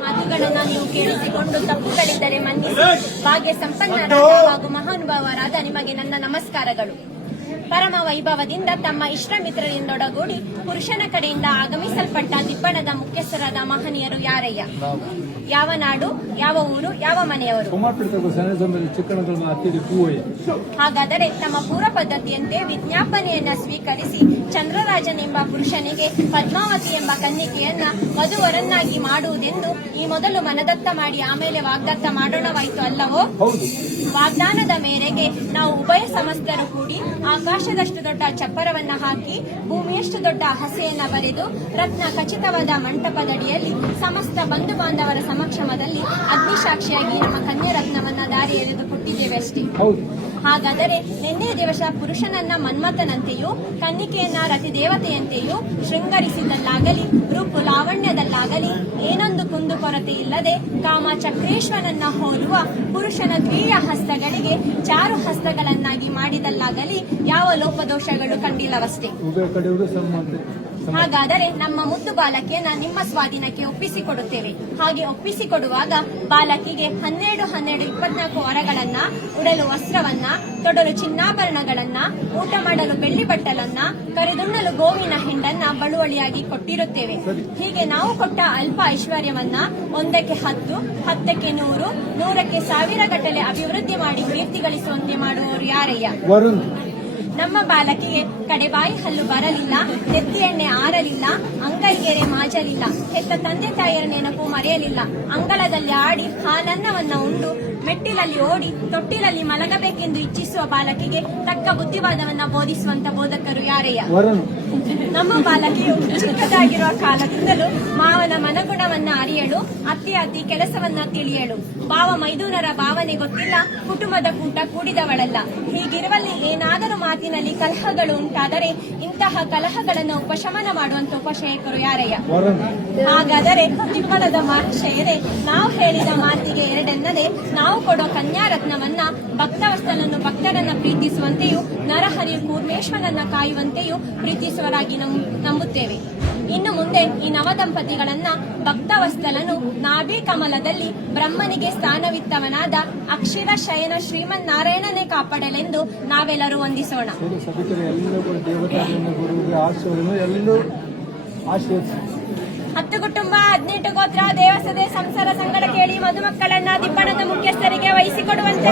ಮಾತುಗಳನ್ನ ನೀವು ಕೇಳಿಸಿಕೊಂಡು ತಪ್ಪುಗಳಿದ್ದರೆ ಮನ್ನಿಸಿ. ಭಾಗ್ಯ ಸಂಪನ್ನರಾದ ಹಾಗೂ ಮಹಾನುಭಾವರಾದ ನಿಮಗೆ ನನ್ನ ನಮಸ್ಕಾರಗಳು. ಪರಮ ವೈಭವದಿಂದ ತಮ್ಮ ಇಷ್ಟ ಮಿತ್ರರಿಂದೊಡಗೂಡಿ ಪುರುಷನ ಕಡೆಯಿಂದ ಆಗಮಿಸಲ್ಪಟ್ಟ ದಿಬ್ಬಣದ ಮುಖ್ಯಸ್ಥರಾದ ಮಹನೀಯರು ಯಾರಯ್ಯ? ಯಾವ ನಾಡು, ಯಾವ ಊರು, ಯಾವ ಮನೆಯವರು? ಹಾಗಾದರೆ ತಮ್ಮ ಪೂರ್ವ ಪದ್ಧತಿಯಂತೆ ವಿಜ್ಞಾಪನೆಯನ್ನ ಸ್ವೀಕರಿಸಿ ಚಂದ್ರರಾಜನೆಂಬ ಪುರುಷನಿಗೆ ಪದ್ಮಾವತಿ ಎಂಬ ಕನ್ನಿಕೆಯನ್ನ ವಧುವರನ್ನಾಗಿ ಮಾಡುವುದೆಂದು ಈ ಮೊದಲು ಮನದತ್ತ ಮಾಡಿ ಆಮೇಲೆ ವಾಗ್ದತ್ತ ಮಾಡೋಣವಾಯಿತು ಅಲ್ಲವೋ? ವಾಗ್ದಾನದ ಮೇರೆಗೆ ನಾವು ಉಭಯ ಸಮಸ್ತರು ಕೂಡಿ ಆಕಾಶದಷ್ಟು ದೊಡ್ಡ ಚಪ್ಪರವನ್ನ ಹಾಕಿ ಭೂಮಿಯಷ್ಟು ದೊಡ್ಡ ಹಸೆಯನ್ನ ಬರೆದು ರತ್ನ ಖಚಿತವಾದ ಮಂಟಪದಡಿಯಲ್ಲಿ ಸಮಸ್ತ ಬಂಧು ಬಾಂಧವರ ಸಮಕ್ಷಮದಲ್ಲಿ ಅಗ್ನಿಸಾಕ್ಷಿಯಾಗಿ ನಮ್ಮ ಕನ್ಯಾರತ್ನವನ್ನ ದಾರಿ ಎರೆದು ಕೊಟ್ಟಿದ್ದೇವೆ ಅಷ್ಟೇ. ಹಾಗಾದರೆ ನಿನ್ನೆ ದಿವಸ ಪುರುಷನನ್ನ ಮನ್ಮಥನಂತೆಯೂ ಕನ್ನಿಕೆಯನ್ನ ರತಿದೇವತೆಯಂತೆಯೂ ಶೃಂಗರಿಸಿದಲ್ಲಾಗಲಿ ರೂಪು ಲಾವಣ್ಯದಲ್ಲಾಗಲಿ ಏನೊಂದು ಕುಂದು ಕೊರತೆ ಇಲ್ಲದೆ ಕಾಮ ಚಕ್ರೇಶ್ವರನನ್ನ ಹೋಲುವ ಪುರುಷನ ದ್ವಿಯ ಹಸ್ತಗಳಿಗೆ ಚಾರು ಹಸ್ತಗಳನ್ನಾಗಿ ಮಾಡಿದಲ್ಲಾಗಲಿ ಯಾವ ಲೋಪದೋಷಗಳು ಕಂಡಿಲ್ಲವಷ್ಟೇ. ಹಾಗಾದರೆ ನಮ್ಮ ಮುದ್ದು ಬಾಲಕಿಯನ್ನ ನಿಮ್ಮ ಸ್ವಾಧೀನಕ್ಕೆ ಒಪ್ಪಿಸಿಕೊಡುತ್ತೇವೆ. ಹಾಗೆ ಒಪ್ಪಿಸಿಕೊಡುವಾಗ ಬಾಲಕಿಗೆ 12-24 ವರಗಳನ್ನ, ಉಡಲು ವಸ್ತ್ರವನ್ನ, ತೊಡಲು ಚಿನ್ನಾಭರಣಗಳನ್ನ, ಊಟ ಮಾಡಲು ಬೆಳ್ಳಿ ಬಟ್ಟಲನ್ನ, ಕರೆದುಣ್ಣಲು ಗೋವಿನ ಹಿಂಡನ್ನ ಬಳುವಳಿಯಾಗಿ ಕೊಟ್ಟಿರುತ್ತೇವೆ. ಹೀಗೆ ನಾವು ಕೊಟ್ಟ ಅಲ್ಪ ಐಶ್ವರ್ಯವನ್ನ 1ಕ್ಕೆ 10, 10ಕ್ಕೆ 100, 100ಕ್ಕೆ 1000 ಗಟ್ಟಲೆ ಅಭಿವೃದ್ಧಿ ಮಾಡಿ ಕೀರ್ತಿ ಗಳಿಸುವಂತೆ ಮಾಡುವವರು ಯಾರಯ್ಯ? ನಮ್ಮ ಬಾಲಕಿಗೆ ಕಡೆಬಾಯಿ ಹಲ್ಲು ಬರಲಿಲ್ಲ, ನೆತ್ತಿ ಎಣ್ಣೆ ಆರಲಿಲ್ಲ, ಅಂಗೈಗೆರೆ ಮಾಜಲಿಲ್ಲ, ಹೆತ್ತ ತಂದೆ ತಾಯಿಯರ ನೆನಪು ಮರೆಯಲಿಲ್ಲ, ಅಂಗಳದಲ್ಲಿ ಆಡಿ ಹಾಲನ್ನವನ್ನ ಉಂಡು ಮೆಟ್ಟಿಲಲ್ಲಿ ಓಡಿ ತೊಟ್ಟಿಲಲ್ಲಿ ಮಲಗಬೇಕೆಂದು ಇಚ್ಛಿಸುವ ಬಾಲಕಿಗೆ ತಕ್ಕ ಬುದ್ಧಿವಾದವನ್ನ ಬೋಧಿಸುವಂತ ಬೋಧಕರು ಯಾರಯ್ಯ? ನಮ್ಮ ಬಾಲಕಿಯು ಚಿಕ್ಕದಾಗಿರುವ ಕಾಲದಿಂದಲೂ ಮಾವನ ಮನಗುಣವನ್ನ ಅರಿಯಳು, ಅತ್ತಿ ಕೆಲಸವನ್ನ ತಿಳಿಯಳು, ಭಾವ ಮೈದುನರ ಭಾವನೆ ಗೊತ್ತಿಲ್ಲ, ಕುಟುಂಬದ ಕೂಟ ಕೂಡಿದವಳಲ್ಲ. ಹೀಗಿರುವಲ್ಲಿ ಏನಾದರೂ ಮಾತಿನಲ್ಲಿ ಕಲಹಗಳು ಉಂಟಾದರೆ ಇಂತಹ ಕಲಹಗಳನ್ನು ಉಪಶಮನ ಮಾಡುವಂತ ಉಪಶೇಖರು ಯಾರಯ್ಯ? ಹಾಗಾದರೆ ದಿಬ್ಬಣದ ಮಹಾಶಯರೇ, ನಾವು ಹೇಳಿದ ಮಾತಿಗೆ ಎರಡೆನ್ನದೆ ನಾವು ಕೊಡೋ ಕನ್ಯಾರತ್ನವನ್ನ ಭಕ್ತವಸ್ತನನ್ನು ಭಕ್ತರನ್ನ ಪ್ರೀತಿಸುವಂತೆಯೂ ನರಹರಿ ಕೂರ್ಮೇಶ್ವರನ್ನ ಕಾಯುವಂತೆಯೂ ಪ್ರೀತಿಸುವರಾಗಿ ನಂಬುತ್ತೇವೆ. ಇನ್ನು ಮುಂದೆ ಈ ನವದಂಪತಿಗಳನ್ನ ಭಕ್ತವಸ್ತಲನು ನಾಭಿ ಕಮಲದಲ್ಲಿ ಬ್ರಹ್ಮನಿಗೆ ಸ್ಥಾನವಿತ್ತವನಾದ ಅಕ್ಷರ ಶಯನ ಶ್ರೀಮನ್ನಾರಾಯಣನೇ ಕಾಪಾಡಲೆಂದು ನಾವೆಲ್ಲರೂ ವಂದಿಸೋಣ. ಹತ್ತು ಕುಟುಂಬ 18 ಗೋತ್ರ ದೇವಸದೆ ಸಂಸಾರ ಸಂಗಡ ಕೇಳಿ ಮಧುಮಕ್ಕಳನ್ನ ದಿಬ್ಬಣದ ಮುಖ್ಯಸ್ಥರಿಗೆ ವಹಿಸಿಕೊಡುವಂತೆ